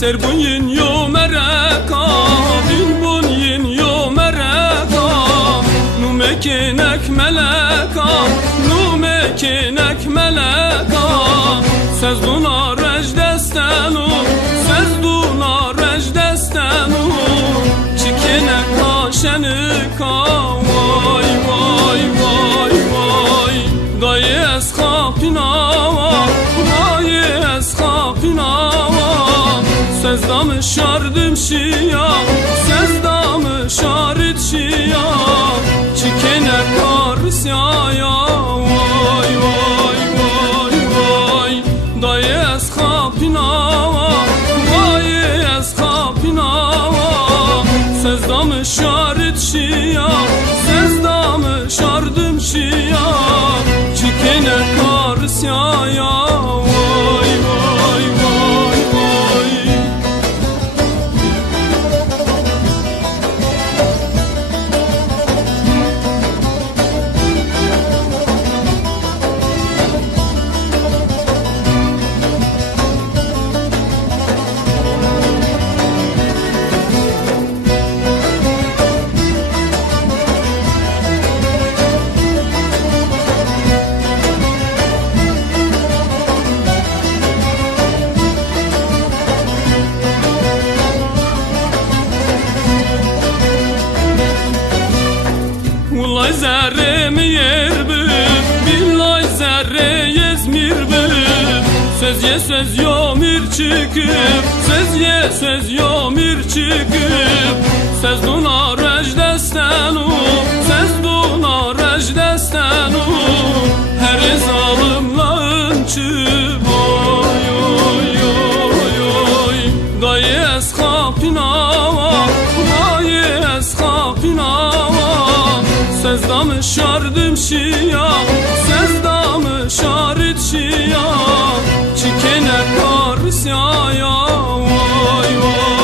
سربون یو مرکا بون یو مرکا نومکنک ملکا نومکنک ملکا سزدونا رج دستنو سزدونا رج دستنو چکنک شنکا وای وای وای وای دای از خاپینا وای از خاپینا سزدام شاردم شیا سزدام شارد شیا چکنک آرسیایا وای وای وای وای دای از خاپینا وای از خاپینا سزدام شارد شیا سزدام شاردم شیا چکنک آرسیایا وای وای وای وای Vallahi zerre mi yer bu, billahi zerre yezmir bu. Söz ye söz yomir çıkıp, söz ye söz yomir çıkıp. Söz duna rej destenu, söz duna rej destenu. Her zalimlerin çıp, oy oy oy oy. Dayı ez kapina, dayı ez kapina. سزدام شاردم شیا سزدام شارد شیا چکنک آرسیایا وای وای